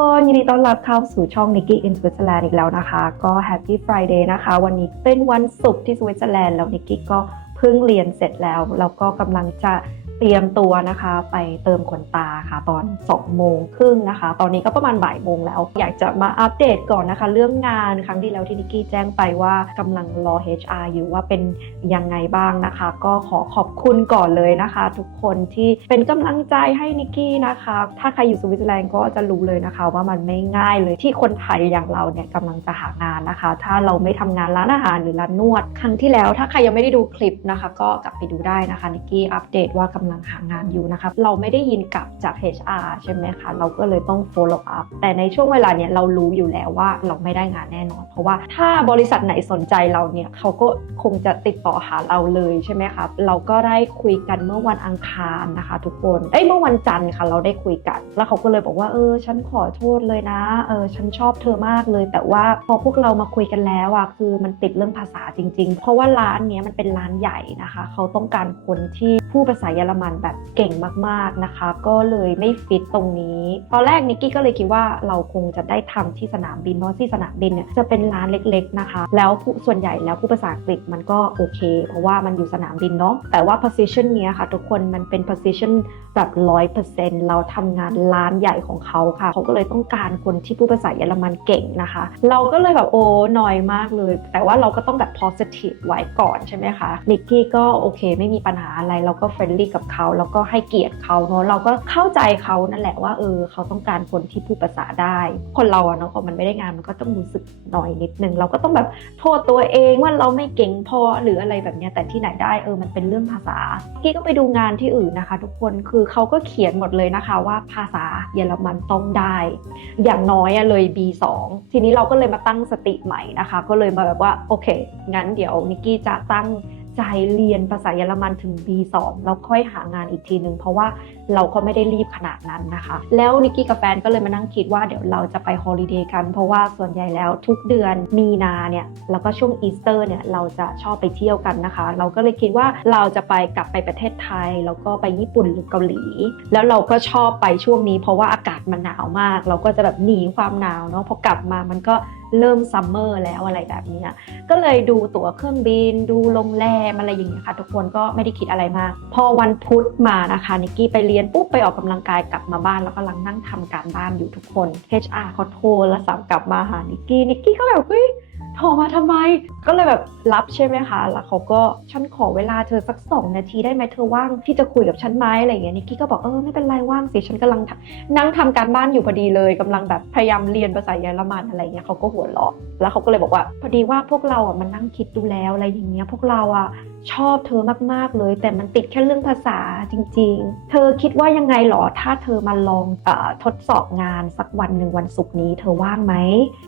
สวัสดีค่ะทุกคนยินดีต้อนรับเข้าสู่ช่อง Nikki in Switzerland อีกแล้วนะคะ ก็ Happy Friday นะคะ วันนี้เป็นวันศุกร์ที่สวิตเซอร์แลนด์แล้ว Nikki ก็เพิ่งเรียนเสร็จแล้ว แล้วก็กำลังจะ เตรียมตัวนะคะไปเติมขนตาค่ะตอน 2 โมงครึ่งนะคะ ตอนนี้ก็ประมาณบ่ายโมงแล้ว อยากจะมาอัปเดตก่อนนะคะ เรื่องงานครั้งที่แล้วที่นิกกี้แจ้งไปว่ากำลังรอ HR อยู่ว่าเป็นยังไงบ้างนะคะ ก็ขอขอบคุณก่อนเลยนะคะ ทุกคนที่เป็นกำลังใจให้นิกกี้นะคะ ถ้าใครอยู่สวิตเซอร์แลนด์ก็จะรู้เลยนะคะ ว่ามันไม่ง่ายเลยที่คนไทยอย่างเราเนี่ยกำลังจะหางานนะคะ ถ้าเราไม่ทำงานร้านอาหารหรือร้านนวด ครั้งที่แล้ว ถ้าใครยังไม่ได้ดูคลิปนะคะ ก็กลับไปดูได้นะคะนิกกี้อัปเดตว่ากำลังหางานอยู่นะคะเราไม่ได้ยินกลับจาก HR ใช่ไหมคะ เราก็เลยต้อง follow up แต่ในช่วงเวลาเนี้ยเรารู้อยู่แล้วว่าเราไม่ได้งานแน่นอน เพราะว่าถ้าบริษัทไหนสนใจเราเนี่ยเขาก็คงจะติดต่อหาเราเลยใช่ไหมคะเราก็ได้คุยกันเมื่อวันอังคารนะคะ ทุกคนเอ้ยเมื่อวันจันทร์ค่ะ เราได้คุยกัน แล้วเขาก็เลยบอกว่าเออฉันขอโทษเลยนะเออฉันชอบเธอมากเลย แต่ว่าพอพวกเรามาคุยกันแล้วอะคือมันติดเรื่องภาษาจริง ๆ เพราะว่าร้านเนี้ยมันเป็นร้านใหญ่นะคะ เขาต้องการคนที่ พูดภาษาเยอรมันแบบเก่งมากๆนะคะ ก็เลยไม่ฟิตตรงนี้ ตอนแรกนิกกี้ก็เลยคิดว่าเราคงจะได้ทำที่สนามบินเพราะที่สนามบินเนี่ยจะเป็นร้านเล็ก ๆนะคะ แล้วผู้ส่วนใหญ่แล้วผู้ภาษาอังกฤษมันก็โอเค เพราะว่ามันอยู่สนามบินเนาะแต่ว่า position เนี้ยค่ะ ทุกคนมันเป็น position แบบร้อยเปอร์เซ็นต์เราทำงานร้านใหญ่ของเขาค่ะ เขาก็เลยต้องการคนที่พูดภาษาเยอรมันเก่งนะคะ เราก็เลยแบบโอ้หน่อยมากเลย แต่ว่าเราก็ต้องแบบ positive ไว้ก่อนใช่ไหมคะนิกกี้ก็โอเค ไม่มีปัญหาอะไรเราก็เฟรนลี่กับเขาแล้วก็ให้เกียรติเขาเนาะเราก็เข้าใจเขานั่นแหละว่าเออเขาต้องการคนที่พูดภาษาได้ คนเราอะเนาะพอมันไม่ได้งานมันก็ต้องรู้สึกหน่อยนิดนึง เราก็ต้องแบบโทษตัวเองว่าเราไม่เก่งพอหรืออะไรแบบเนี้ยแต่ที่ไหนได้เออมันเป็นเรื่องภาษากี้ก็ไปดูงานที่อื่นนะคะ ทุกคนคือเขาก็เขียนหมดเลยนะคะว่าภาษาเยอรมันต้องได้ อย่างน้อยอะเลย B2 ทีนี้เราก็เลยมาตั้งสติใหม่นะคะ ก็เลยมาแบบว่าโอเค งั้นเดี๋ยวนิกกี้จะตั้ง ใจเรียนภาษาเยอรมันถึง B2 แล้วค่อยหางานอีกทีนึง เพราะว่าเราก็ไม่ได้รีบขนาดนั้นนะคะ แล้วนิกกี้กับแฟนก็เลยมานั่งคิดว่าเดี๋ยวเราจะไปฮอลิเดย์กัน เพราะว่าส่วนใหญ่แล้วทุกเดือนมีนาเนี่ยแล้วก็ช่วงอีสเตอร์เนี่ยเราจะชอบไปเที่ยวกันนะคะ เราก็เลยคิดว่าเราจะไปกลับไปประเทศไทย แล้วก็ไปญี่ปุ่นหรือเกาหลี แล้วเราก็ชอบไปช่วงนี้ เพราะว่าอากาศมันหนาวมาก เราก็จะแบบหนีความหนาวเนาะพอกลับมามันก็ เริ่มซัมเมอร์แล้วอะไรแบบนี้ก็เลยดูตั๋วเครื่องบิน ดูโรงแรมอะไรอย่างเงี้ยค่ะ ทุกคนก็ไม่ได้คิดอะไรมาก พอวันพุธมานะคะนิกกี้ไปเรียนปุ๊บไปออกกำลังกายกลับมาบ้านแล้วกำลังนั่งทำการบ้านอยู่ทุกคน HR เขาโทรแล้วสั่งกลับมาหานิกกี้นิกกี้ก็แบบเฮ้ย โทรมาทำไม ก็เลยแบบรับใช่ไหมคะ แล้วเขาก็ฉันขอเวลาเธอสักสองนาทีได้ไหมเธอว่างที่จะคุยกับฉันไหมอะไรอย่างเงี้ยนิกกี้ก็บอกเออไม่เป็นไรว่างสิฉันกำลังนั่งทำการบ้านอยู่พอดีเลยกำลังแบบพยายามเรียนภาษาเยอรมันอะไรเงี้ยเขาก็หัวเราะแล้วเขาก็เลยบอกว่า พอดีว่าพวกเราอะมันนั่งคิดดูแล้วอะไรอย่างเงี้ยพวกเราอะชอบเธอมากๆเลย แต่มันติดแค่เรื่องภาษาจริง ๆ เธอคิดว่ายังไงหรอ ถ้าเธอมาลองอทดสอบงานสักวันหนึ่งวันศุกร์นี้ เธอว่างไหม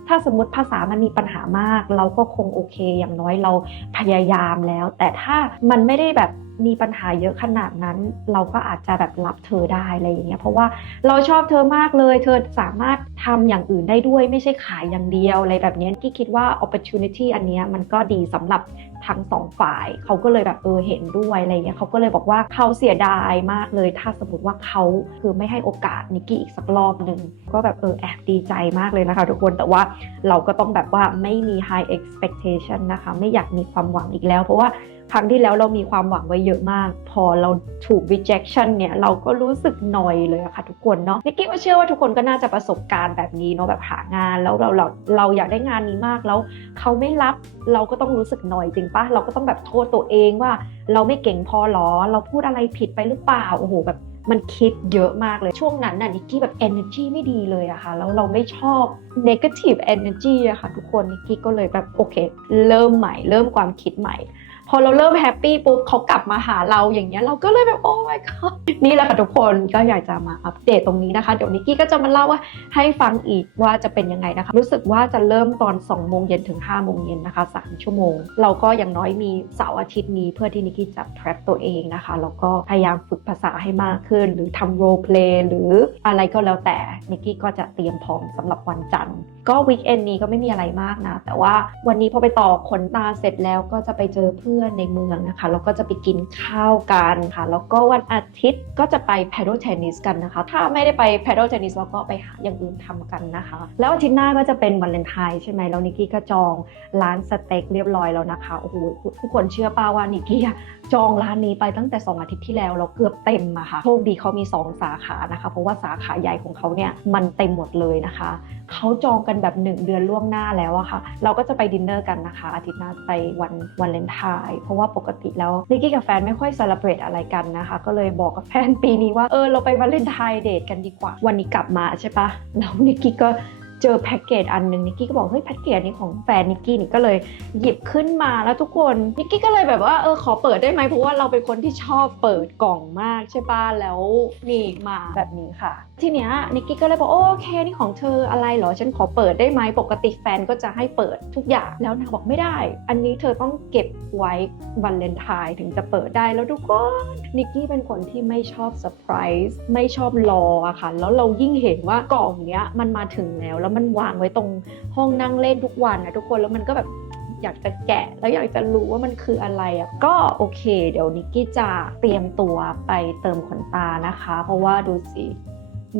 ถ้าสมมติภาษามันมีปัญหามาก เราก็คงโอเค อย่างน้อยเราพยายามแล้ว แต่ถ้ามันไม่ได้แบบมีปัญหาเยอะขนาดนั้น เราก็อาจจะแบบรับเธอได้อะไรอย่างเงี้ยเพราะว่าเราชอบเธอมากเลย เธอสามารถทำอย่างอื่นได้ด้วย ไม่ใช่ขายอย่างเดียวอะไรแบบนี้ยที่คิดว่า opportunity อันเนี้ยมันก็ดีสำหรับ ทั้งสองฝ่ายเขาก็เลยแบบเออเห็นด้วยอะไรเงี้ยเขาก็เลยบอกว่าเขาเสียดายมากเลย ถ้าสมมติว่าเขาคือไม่ให้โอกาสนิกกี้อีกสักรอบหนึ่งก็แบบเออแอบดีใจมากเลยนะคะทุกคนแต่ว่าเราก็ต้องแบบว่าไม่มี high expectation นะคะ ไม่อยากมีความหวังอีกแล้ว เพราะว่า ครั้งที่แล้วเรามีความหวังไว้เยอะมาก พอเราถูก rejection เนี่ยเราก็รู้สึกหนอยเลยอะค่ะทุกคนเนาะนิกกี้ก็เชื่อว่าทุกคนก็น่าจะประสบการณ์แบบนี้เนาะแบบหางานแล้วเราเราเราอยากได้งานนี้มากแล้วเขาไม่รับเราก็ต้องรู้สึกหน่อยจริงปะเราก็ต้องแบบโทษตัวเองว่า เราไม่เก่งพอหรอ เราพูดอะไรผิดไปหรือเปล่าโอ้โหแบบมันคิดเยอะมากเลยช่วงนั้นน่ะนิกกี้แบบ energy ไม่ดีเลยอะค่ะ แล้วเราไม่ชอบ negative energy อะค่ะ ทุกคนนิกกี้ก็เลยแบบโอเค เริ่มใหม่ เริ่มความคิดใหม่ อเราเริ่มแฮปปี้ปุ๊บเขากลับมาหาเราอย่างเงี้ยเราก็เลยแบบโอ้ my god นี่แหละค่ะทุกคนก็อยากจะมาอัปเดตตรงนี้นะคะ เดี๋ยวนิกกี้ก็จะมาเล่าว่าให้ฟังอีกว่าจะเป็นยังไงนะคะ รู้สึกว่าจะเริ่มตอน2โมงเย็นถึง5โมงเย็นนะคะ 3 ชั่วโมง เราก็อย่างน้อยมีเสาร์อาทิตย์นี้เพื่อที่นิกกี้จะ prep ตัวเองนะคะแล้วก็พยายามฝึกภาษาให้มากขึ้น หรือทำ role play หรืออะไรก็แล้วแต่นิกกี้ก็จะเตรียมพร้อมสำหรับวันจันทร์ก็วีคเอนนี้ก็ไม่มีอะไรมากนะแต่ว่าวันนี้พอไปต่อขนตาเสร็จแล้วก็จะไปเจอเพื่อนอนๆในเมืองนะคะแล้วก็จะไปกินข้าวกันค่ะ แล้วก็วันอาทิตย์ก็จะไป paddle tennis กันนะคะ ถ้าไม่ได้ไป paddle tennis เราก็ไปหาอย่างอื่นทำกันนะคะ แล้วอาทิตย์หน้าก็จะเป็นวันเลนไทน์ใช่ไหมแล้วนิกกี้ก็จองร้านสเต็กเรียบร้อยแล้วนะคะโอ้โหทุกคนเชื่อป้าว่านิกกี้จองร้านนี้ไปตั้งแต่ 2 อาทิตย์ที่แล้วแล้วเกือบเต็มอะค่ะโชคดีเขามี 2 สาขานะคะ เพราะว่าสาขาใหญ่ของเขาเนี่ยมันเต็มหมดเลยนะคะเขาจองกันแบบ 1 เดือนล่วงหน้าแล้วอะค่ะ เราก็จะไปดินเนอร์กันนะคะ อาทิตย์หน้าไปวันวันเลนไทาย เพราะว่าปกติแล้วนิกกี้กับแฟนไม่ค่อยเซเลบรตอะไรกันนะคะ ก็เลยบอกกับแฟนปีนี้ว่าเออเราไปวันเลนไทน์เดทกันดีกว่า วันนี้กลับมาใช่ปะแล้วนิกกี้ก็ เจอแพ็กเกจอันหนึ่งนิกกี้ก็บอกเฮ้ยแพ็กเกจนี้ของแฟนนิกกี้นี่ก็เลยหยิบขึ้นมาแล้วทุกคนนิกกี้ก็เลยแบบว่าเออขอเปิดได้ไหมเพราะว่าเราเป็นคนที่ชอบเปิดกล่องมากใช่ปะแล้วนี่มาแบบนี้ค่ะ ทีเนี้ยนิกกี้ก็เลยบอกโอเคนี่ของเธออะไรเหรอฉันขอเปิดได้ไหมปกติแฟนก็จะให้เปิดทุกอย่างแล้วนางบอกไม่ได้ อันนี้เธอต้องเก็บไว้วันเลนไทน์ถึงจะเปิดได้แล้วทุกคนนิกกี้เป็นคนที่ไม่ชอบเซอร์ไพรส์ไม่ชอบรออะค่ะแล้วเรายิ่งเห็นว่ากล่องเนี้ยมันมาถึงแล้วแล้วมันวางไว้ตรงห้องนั่งเล่นทุกวันนะทุกคนแล้วมันก็แบบอยากจะแกะแล้วอยากจะรู้ว่ามันคืออะไรอะก็โอเค เดี๋ยวนิกกี้จะเตรียมตัวไปเติมขนตานะคะ เพราะว่าดูสิ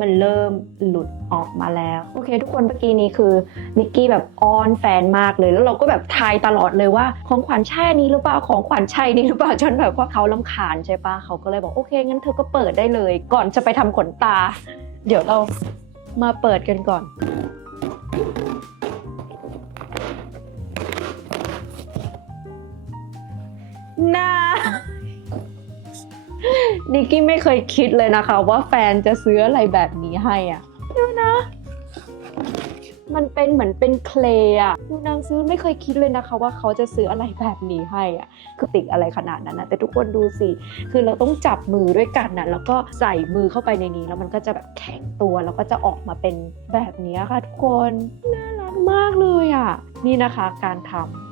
มันเริ่มหลุดออกมาแล้ว โอเค ทุกคนเมื่อกี้นี้คือนิกกี้แบบอ้อนแฟนมากเลย แล้วเราก็แบบทายตลอดเลยว่าของขวัญใช่นี้หรือเปล่าของขวัญใช่นี้หรือเปล่าจนแบบว่าเขาลำคาญใช่ปะเขาก็เลยบอกโอเคงั้นเธอก็เปิดได้เลย ก่อนจะไปทำขนตา เดี๋ยวเรามาเปิดกันก่อน น่านิกกี้ไม่เคยคิดเลยนะคะ ว่าแฟนจะซื้ออะไรแบบนี้ให้อะเดี๋ยวนะ มันเป็นเหมือนเป็นเคลย์อะดูนางซื้อไม่เคยคิดเลยนะคะ ว่าเขาจะซื้ออะไรแบบนี้ให้อะคือติดอะไรขนาดนั้นนะแต่ทุกคนดูสิ คือเราต้องจับมือด้วยกันนะแล้วก็ใส่มือเข้าไปในนี้แล้วมันก็จะแบบแข็งตัวแล้วก็จะออกมาเป็นแบบนี้ค่ะ ทุกคนน่ารักมากเลยอะนี่นะคะการทำ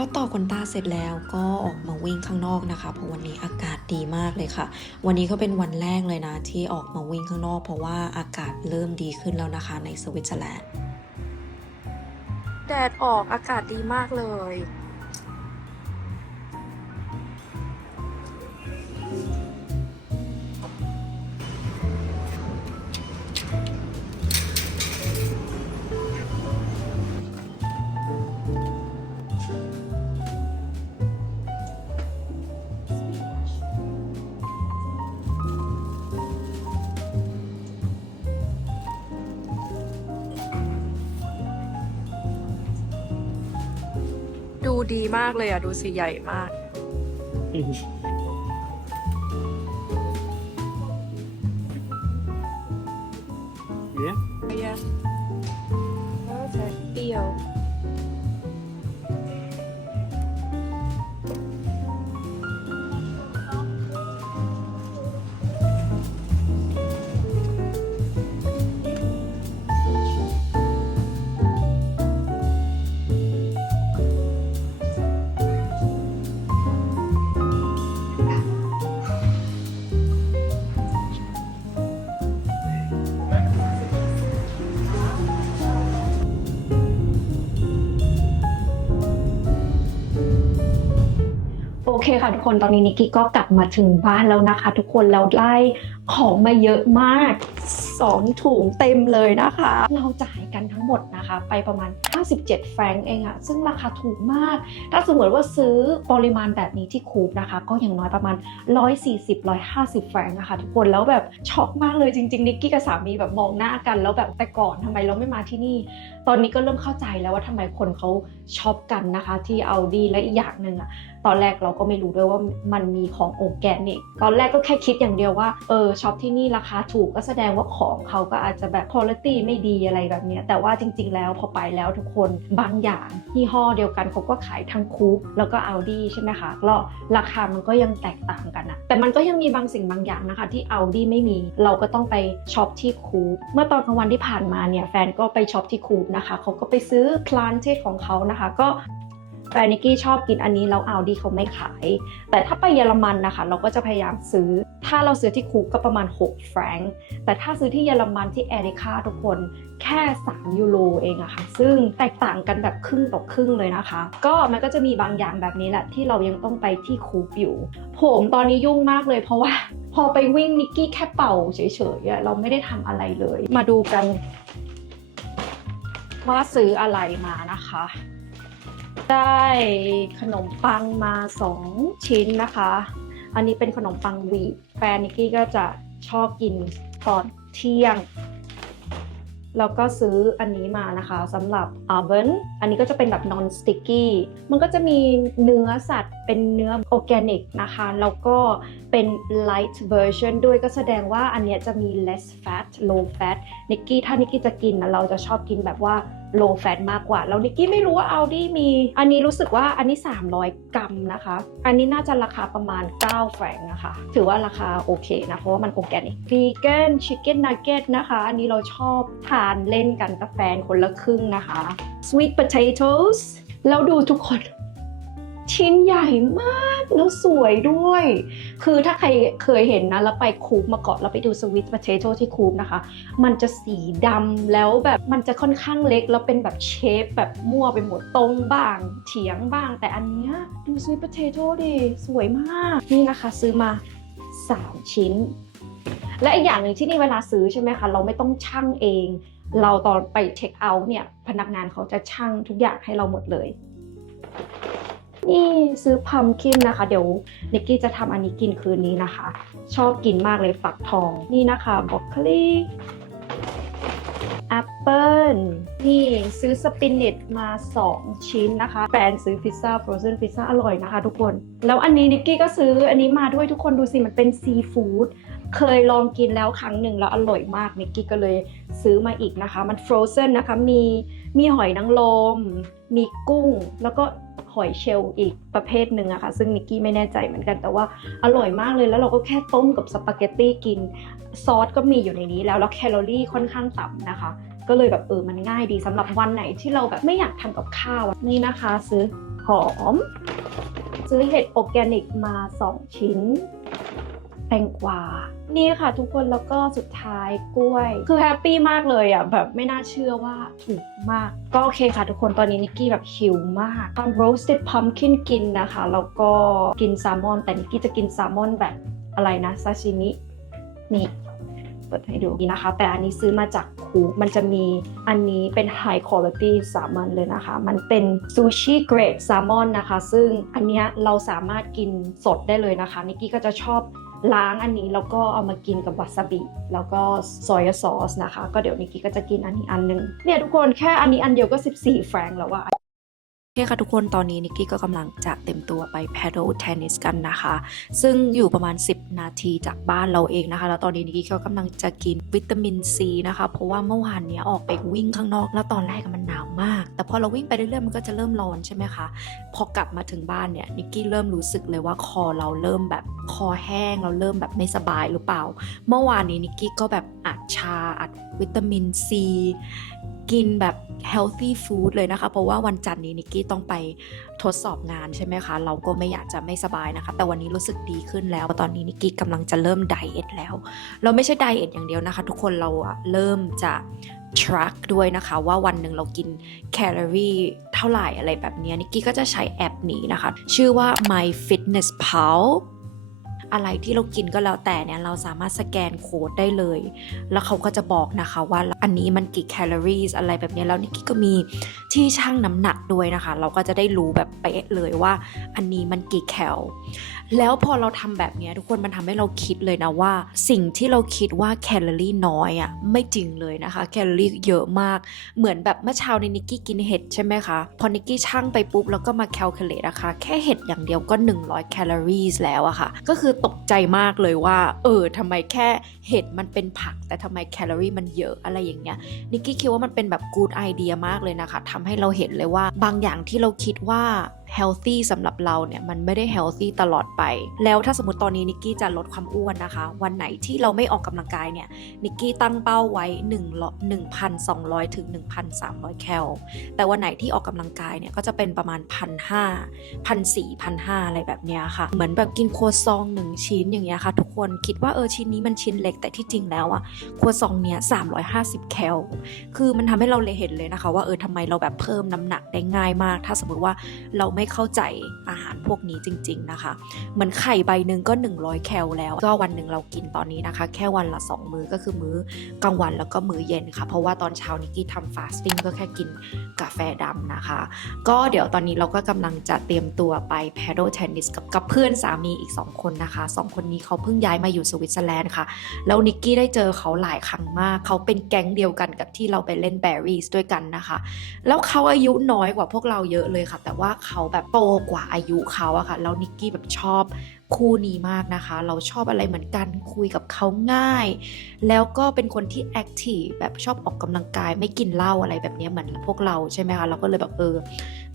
อต่อขนตาเสร็จแล้วก็ออกมาวิ่งข้างนอกนะคะ เพราะวันนี้อากาศดีมากเลยค่ะ วันนี้ก็เป็นวันแรกเลยนะ ที่ออกมาวิ่งข้างนอก เพราะว่าอากาศเริ่มดีขึ้นแล้วนะคะในสวิตเซอร์แลนด์แดดออกอากาศดีมากเลย ดีมากเลยอะ ดูสิใหญ่มาก เคค่ะทุกคนตอนนี้นิกกี้ก็กลับมาถึงบ้านแล้วนะคะ ทุกคนเราได้ของมาเยอะมาก 2 ถุงเต็มเลยนะคะ เราจ่ายกันทั้งหมดนะคะ ไปประมาณ97แฟรงก์เองอะซึ่งราคาถูกมาก ถ้าสมมติว่าซื้อปริมาณแบบนี้ที่คูปนะคะ ก็อย่างน้อยประมาณ 140-150 แฟรงก์นะคะทุกคนแล้วแบบช็อกมากเลยจริงๆนิกกี้กับสามีแบบมองหน้ากันแล้วแบบแต่ก่อนทำไมเราไม่มาที่นี่ตอนนี้ก็เริ่มเข้าใจแล้วว่าทำไมคนเขาช็อปกันนะคะ ที่เอาดีและอีกอย่างหนึ่งอะตอนแรกเราก็ไม่รู้ด้วยว่ามันมีของโอแกนิกตอนแรกก็แค่คิดอย่างเดียวว่าเออช็อปที่นี่ราคาถูกก็แสดงว่าของเขาก็อาจจะแบบคุณภาพไม่ดีอะไรแบบนี้แต่ว่าจริง ๆ แล้วพอไปแล้วทุกคนบางอย่างยี่ห้อเดียวกันเขาก็ขายทั้งคูปแล้วก็เอัลดีใช่ไหมคะแล้วราคามันก็ยังแตกต่างกันอะแต่มันก็ยังมีบางสิ่งบางอย่างนะคะ ที่เอัลดีไม่มีเราก็ต้องไปช็อปที่คูปเมื่อตอนกลางวันที่ผ่านมาเนี่ยแฟนก็ไปช็อปที่คูปนะคะเขาก็ไปซื้อพลานเทศของเขานะคะ ก็แฟนนิกกี้ชอบกินอันนี้แล้วเอาดีเขาไม่ขาย แต่ถ้าไปเยอรมันนะคะ เราก็จะพยายามซื้อ ถ้าเราซื้อที่คูก็ประมาณ 6 แฟรงก์แต่ถ้าซื้อที่เยอรมันที่แอริคาทุกคนแค่ 3 ยูโรเองอะค่ะ ซึ่งแตกต่างกันแบบครึ่งต่อครึ่งเลยนะคะ ก็มันก็จะมีบางอย่างแบบนี้แหละที่เรายังต้องไปที่คูปอยู่ ผมตอนนี้ยุ่งมากเลยเพราะว่า พอไปวิ่งนิกกี้แค่เป่าเฉยๆเราไม่ได้ทำอะไรเลย มาดูกัน ว่าซื้ออะไรมานะคะ ได้ขนมปังมา 2 ชิ้นนะคะ อันนี้เป็นขนมปังวีแฟนนิกกี้ก็จะชอบกินตอนเที่ยง แล้วก็ซื้ออันนี้มานะคะสำหรับ oven อันนี้ก็จะเป็นแบบ non sticky มันก็จะมีเนื้อสัตว์เป็นเนื้อออร์แกนิกนะคะ แล้วก็เป็น light version ด้วยก็แสดงว่าอันเนี้ยจะมี less fat low fat นิกกี้ถ้านิกกี้จะกินนะเราจะชอบกินแบบว่า low fat มากกว่า แล้วนิกกี้ไม่รู้ว่าอัลดี้มี อันนี้รู้สึกว่าอันนี้ 300 กรัมนะคะ อันนี้น่าจะราคาประมาณ 9 แฟรงนะคะ ถือว่าราคาโอเคนะ เพราะว่ามันโอแกนิกวีแกนชิคเก้นนักเก็ตนะคะ อันนี้เราชอบทานเล่นกันกับแฟนคนละครึ่งนะคะ sweet potatoes แล้วดูทุกคน ชิ้นใหญ่มากแล้วสวยด้วย คือถ้าใครเคยเห็นนะแล้วไปคูปมาก่อนแล้วไปดูสวิต potato ที่คูปนะคะ มันจะสีดำแล้วแบบมันจะค่อนข้างเล็กแล้วเป็นแบบเชฟแบบมั่วไปหมดตรงบ้างเฉียงบ้าง แต่อันเนี้ยดูสวิต potato ดิสวยมาก นี่นะคะซื้อมา 3 ชิ้น และอีกอย่างหนึ่งที่นี่เวลาซื้อใช่ไหมคะเราไม่ต้องชั่งเอง เราตอนไปเช็คเอาท์เนี่ยพนักงานเขาจะชั่งทุกอย่างให้เราหมดเลย นี่ซื้อพัมคินนะคะ เดี๋ยวนิกกี้จะทำอันนี้กินคืนนี้นะคะ ชอบกินมากเลยฝักทองนี่นะคะบรอกโคลีแอปเปิลนี่ซื้อสปินเนตมา 2 ชิ้นนะคะแฟนซื้อพิซซ่าฟรอเซนพิซซ่าอร่อยนะคะทุกคน แล้วอันนี้นิกกี้ก็ซื้ออันนี้มาด้วยทุกคนดูสิ มันเป็นซีฟู้ดเคยลองกินแล้วครั้งหนึ่งแล้วอร่อยมากนิกกี้ก็เลยซื้อมาอีกนะคะ มันฟรอเซนนะคะ มีมีหอยนางรมมีกุ้ง แล้วก็ หอยเชลล์อีกประเภทหนึ่งอะค่ะซึ่งนิกกี้ไม่แน่ใจเหมือนกันแต่ว่าอร่อยมากเลยแล้วเราก็แค่ต้มกับสปาเกตตี้กินซอสก็มีอยู่ในนี้แล้วแล้วแคลอรี่ค่อนข้างต่ำนะคะ ก็เลยแบบเออมันง่ายดีสำหรับวันไหนที่เราแบบไม่อยากทำกับข้าวนี่นะคะ ซื้อหอม ซื้อเห็ดออร์แกนิกมา 2 ชิ้น แตงกวา นี่ค่ะทุกคนแล้วก็สุดท้ายกล้วย คือแฮปปี้มากเลยอะแบบไม่น่าเชื่อว่าถูกมาก ก็โอเคค่ะทุกคนตอนนี้นิกกี้แบบหิวมากทำ roasted pumpkin กินนะคะ แล้วก็กินแซลมอน แต่นิกกี้จะกินแซลมอนแบบอะไรนะซาชิมินี่เปิดให้ดูนี่นะคะ แต่อันนี้ซื้อมาจากคูมันจะมีอันนี้เป็น high quality แซลมอนเลยนะคะ มันเป็นซูชิเกรดแซลมอนนะคะ ซึ่งอันเนี้ยเราสามารถกินสดได้เลยนะคะนิกกี้ก็จะชอบ ล้างอันนี้แล้วก็เอามากินกับวาซาบิแล้วก็ซอยซอสนะคะ ก็เดี๋ยวนิกกี้ก็จะกินอันนี้อันหนึงเนี่ยทุกคนแค่อันนี้อันเดียวก็ 14 แฟรงแล้วอะ โอเคค่ะทุกคนตอนนี้นิกกี้ก็กำลังจะเต็มตัวไป paddle tennis กันนะคะ ซึ่งอยู่ประมาณ 10 นาทีจากบ้านเราเองนะคะ แล้วตอนนี้นิกกี้ก็กำลังจะกินวิตามินซีนะคะ เพราะว่าเมื่อวานเนี้ยออกไปวิ่งข้างนอก แล้วตอนแรกมันหนาวมาก แต่พอเราวิ่งไปเรื่อยๆมันก็จะเริ่มร้อนใช่ไหมคะ พอกลับมาถึงบ้านเนี่ยนิกกี้เริ่มรู้สึกเลยว่าคอเราเริ่มแบบคอแห้งเราเริ่มแบบไม่สบายหรือเปล่า เมื่อวานนี้นิกกี้ก็แบบอัดชาอัดวิตามินซี กินแบบ healthy food เลยนะคะ เพราะว่าวันจันทร์นี้นิกกี้ต้องไปทดสอบงานใช่ไหมคะ เราก็ไม่อยากจะไม่สบายนะคะ แต่วันนี้รู้สึกดีขึ้นแล้ว ตอนนี้นิกกี้กำลังจะเริ่มไดเอทแล้ว เราไม่ใช่ไดเอทอย่างเดียวนะคะ ทุกคนเราอะเริ่มจะ track ด้วยนะคะว่าวันหนึ่งเรากินแคลอรี่เท่าไหร่อะไรแบบนี้นิกกี้ก็จะใช้แอปนี้นะคะ ชื่อว่า My Fitness Pal อะไรที่เรากินก็แล้วแต่เนี่ยเราสามารถสแกนโค้ดได้เลย แล้วเขาก็จะบอกนะคะว่าอันนี้มันกี่แคลอรี่อะไรแบบนี้แล้วนิกกี้ก็มีที่ชั่งน้ำหนักด้วยนะคะ เราก็จะได้รู้แบบเป๊ะเลยว่าอันนี้มันกี่แคล แล้วพอเราทำแบบนี้ทุกคนมันทำให้เราคิดเลยนะว่า สิ่งที่เราคิดว่าแคลอรี่น้อยอะ่ะไม่จริงเลยนะคะแคลอรี่เยอะมาก เหมือนแบบเมื่อเช้าในนิกกี้กินเห็ดใช่ไหมคะพอนิกกี้ชั่งไปปุ๊บแล้วก็มาแคลคูลเลตนะคะแค่เห็ดอย่างเดียวก็ 100แคลอรี่แล้วอะค่ะก็คือตกใจมากเลยว่า เออทำไมแค่เห็ดมันเป็นผัก แต่ทำไมแคลอรี่มันเยอะอะไรอย่างเงี้ยนิกกี้คิดว่ามันเป็นแบบกูดไอเดียมากเลยนะคะทำให้เราเห็นเลยว่าบางอย่างที่เราคิดว่า เฮลตี้สำหรับเราเนี่ยมันไม่ได้เฮลตี้ตลอดไป แล้วถ้าสมมติตอนนี้นิกกี้จะลดความอ้วนนะคะ วันไหนที่เราไม่ออกกำลังกายเนี่ยนิกกี้ตั้งเป้าไว้1 1,200ถึง1,300 แคล แต่วันไหนที่ออกกำลังกายเนี่ยก็จะเป็นประมาณพันห้าพันสี่พันห้าอะไรแบบเนี้ยค่ะ เหมือนแบบกินครัวซองหนึ่งชิ้นอย่างเงี้ยค่ะทุกคนคิดว่าเออชิ้นนี้มันชิ้นเล็กแต่ที่จริงแล้วอะครัวซองเนี้ย350 แคล คือมันทำให้เราเลยเห็นเลยนะคะ ว่าเออทำไมเราแบบเพิ่มน้ำหนักได้ง่ายมาก ถ้าสมมติว่าเราไไม่เข้าใจอาหารพวกนี้จริง ๆนะคะ เหมือนไข่ใบหนึ่งก็ 100 แคลแล้ว ก็วันหนึ่งเรากินตอนนี้นะคะ แค่วันละ 2 มื้อก็คือมื้อกลางวันแล้วก็มื้อเย็นค่ะ เพราะว่าตอนเช้านิกกี้ทำฟาสติ้งก็แค่กินกาแฟดำนะคะ ก็เดี๋ยวตอนนี้เราก็กำลังจะเตรียมตัวไป paddle tennis กับกับเพื่อนสามีอีก 2 คนนะคะ 2 คนนี้เขาเพิ่งย้ายมาอยู่สวิตเซอร์แลนด์ค่ะ แล้วนิกกี้ได้เจอเขาหลายครั้งมาก เขาเป็นแก๊งเดียวกันกับที่เราไปเล่นแบรี่ด้วยกันนะคะ แล้วเขาอายุน้อยกว่าพวกเราเยอะเลยค่ะ แต่ว่าเขาแบบโตกว่าอายุเขาอะค่ะแล้วนิกกี้แบบชอบคู่นี้มากนะคะ เราชอบอะไรเหมือนกันคุยกับเขาง่าย แล้วก็เป็นคนที่แอคทีฟแบบชอบออกกำลังกายไม่กินเหล้าอะไรแบบนี้เหมือนพวกเราใช่ไหมคะเราก็เลยแบบเออ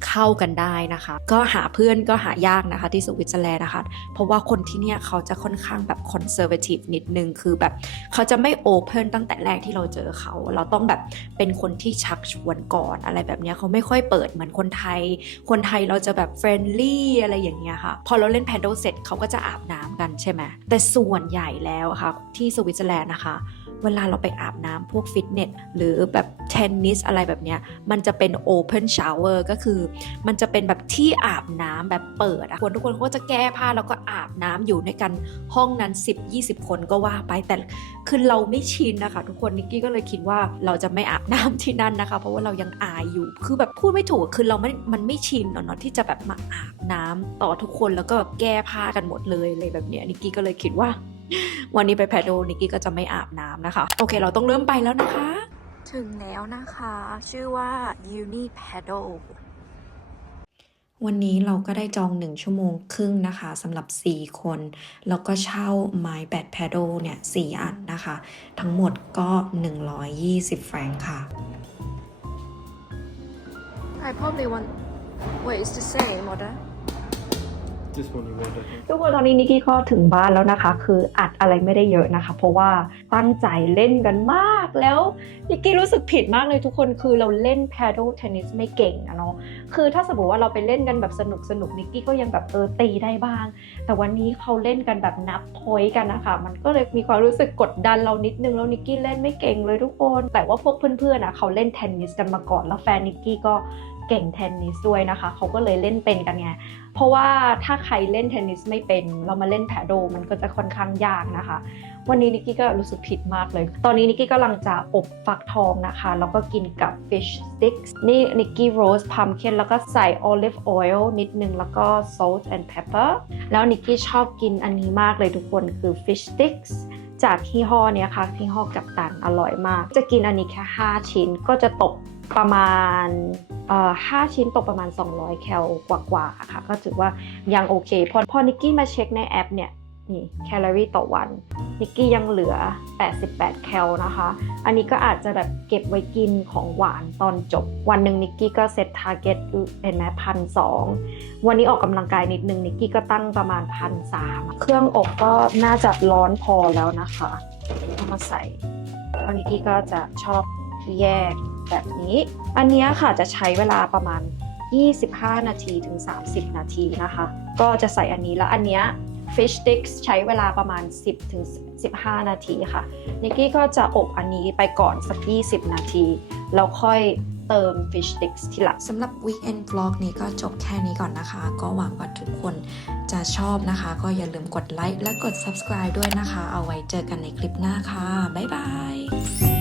เข้ากันได้นะคะ ก็หาเพื่อนก็หายากนะคะที่สวิตเซอร์แลนด์นะคะ เพราะว่าคนที่เนี่ยเขาจะค่อนข้างแบบคอนเซอร์เวทีฟนิดนึง คือแบบเขาจะไม่โอเพนตั้งแต่แรกที่เราเจอเขา เราต้องแบบเป็นคนที่ชักชวนก่อนอะไรแบบนี้เขาไม่ค่อยเปิดเหมือนคนไทย คนไทยเราจะแบบเฟรนลี่อะไรอย่างเงี้ยค่ะ พอเราเล่นแพด d ดเสร็จเขาก็จะอาบน้ำกันใช่ไหมแต่ส่วนใหญ่แล้วค่ะที่สวิตเซอร์แลนด์นะคะเวลาเราไปอาบน้ำพวกฟิตเนสหรือแบบเทนนิสอะไรแบบเนี้ยมันจะเป็นโอเพนชาวเวอร์ก็คือมันจะเป็นแบบที่อาบน้ำแบบเปิดอะคนทุกคนก็จะแก้ผ้าแล้วก็อาบน้ำอยู่ในกันห้องนั้น 10-20 คนก็ว่าไปแต่คือเราไม่ชินนะคะ ทุกคนนิกกี้ก็เลยคิดว่าเราจะไม่อาบน้ำที่นั่นนะคะ เพราะว่าเรายังอายอยู่คือแบบพูดไม่ถูกคือเราไม่มันไม่ชินเนาะที่จะแบบมาอาบน้ำต่อทุกคนแล้วก็แบบแก้ผ้ากันหมดเลยอะไรแบบเนี้ยนิกกี้ก็เลยคิดว่า วันนี้ไปแพดโดนิกกี้ก็จะไม่อาบน้ำนะคะ โอเค เราต้องเริ่มไปแล้วนะคะ ถึงแล้วนะคะ ชื่อว่า Uni Paddle วันนี้เราก็ได้จอง 1 ชั่วโมงครึ่งนะคะสำหรับ 4 คน แล้วก็เช่าไม้แบดแพดโดเนี่ย4อันนะคะ ทั้งหมดก็ 120 แฟรงค์ค่ะ I probably want wait it's the same order This one you want, I think. ทุกคนตอนนี้นิกกี้ก็ถึงบ้านแล้วนะคะ คืออัดอะไรไม่ได้เยอะนะคะ เพราะว่าตั้งใจเล่นกันมากแล้วนิกกี้รู้สึกผิดมากเลยทุกคนคือเราเล่น paddle tennis ไม่เก่งนะเนาะคือถ้าสมมติว่าเราไปเล่นกันแบบสนุกสนุกนิกกี้ก็ยังแบบเออตีได้บ้าง แต่วันนี้เขาเล่นกันแบบนับพอยต์กันนะคะ มันก็เลยมีความรู้สึกกดดันเรานิดนึงแล้วนิกกี้เล่นไม่เก่งเลยทุกคน แต่ว่าพวกเพื่อนๆอะเขาเล่นเทนนิสกันมาก่อนแล้วแฟนนิกกี้ก็ เก่งเทนนิสด้วยนะคะ เขาก็เลยเล่นเป็นกันไง เพราะว่าถ้าใครเล่นเทนนิสไม่เป็น เรามาเล่นแพดโดมันก็จะค่อนข้างยากนะคะ วันนี้นิกกี้ก็รู้สึกผิดมากเลย ตอนนี้นิกกี้กำลังจะอบฟักทองนะคะ แล้วก็กินกับ fish sticks นี่นิกกี้ roast pumpkin แล้วก็ใส่ olive oil นิดนึง แล้วก็ salt and pepper แล้วนิกกี้ชอบกินอันนี้มากเลยทุกคนคือ fish sticks จากที่ห้อเนี้ยค่ะที่ห้อกับตันอร่อยมาก จะกินอันนี้แค่ 5 ชิ้นก็จะตกประมาณเอ่อ5ชิ้นตกประมาณ 200 แคลกว่าๆค่ะ ก็ถือว่ายังโอเค พอพอนิกกี้มาเช็คในแอปเนี่ย นี่แคลอรี่ต่อวันนิกกี้ยังเหลือ 88 แคลนะคะ อันนี้ก็อาจจะแบบเก็บไว้กินของหวานตอนจบ วันหนึ่งนิกกี้ก็เซตทาร์เก็ตเห็นไหมพันสองวันนี้ออกกำลังกายนิดนึงนิกกี้ก็ตั้งประมาณพันสามเครื่องอบก็น่าจะร้อนพอแล้วนะคะเอามาใส่นิกกี้ก็จะชอบแยกแบบนี้ อันเนี้ยค่ะจะใช้เวลาประมาณ 25 นาทีถึง 30 นาทีนะคะ ก็จะใส่อันนี้แล้วอันเนี้ย fish sticks ใช้เวลาประมาณ 10ถึง15 นาทีค่ะนิกกี้ก็จะอบอันนี้ไปก่อนสัก 20 นาที แล้วค่อยเติม fish sticks ทีหลังสำหรับ Weekend Vlog นี้ก็จบแค่นี้ก่อนนะคะ ก็หวังว่าทุกคนจะชอบนะคะ ก็อย่าลืมกดไลค์และกด subscribe ด้วยนะคะ เอาไว้เจอกันในคลิปหน้าค่ะ บ๊ายบาย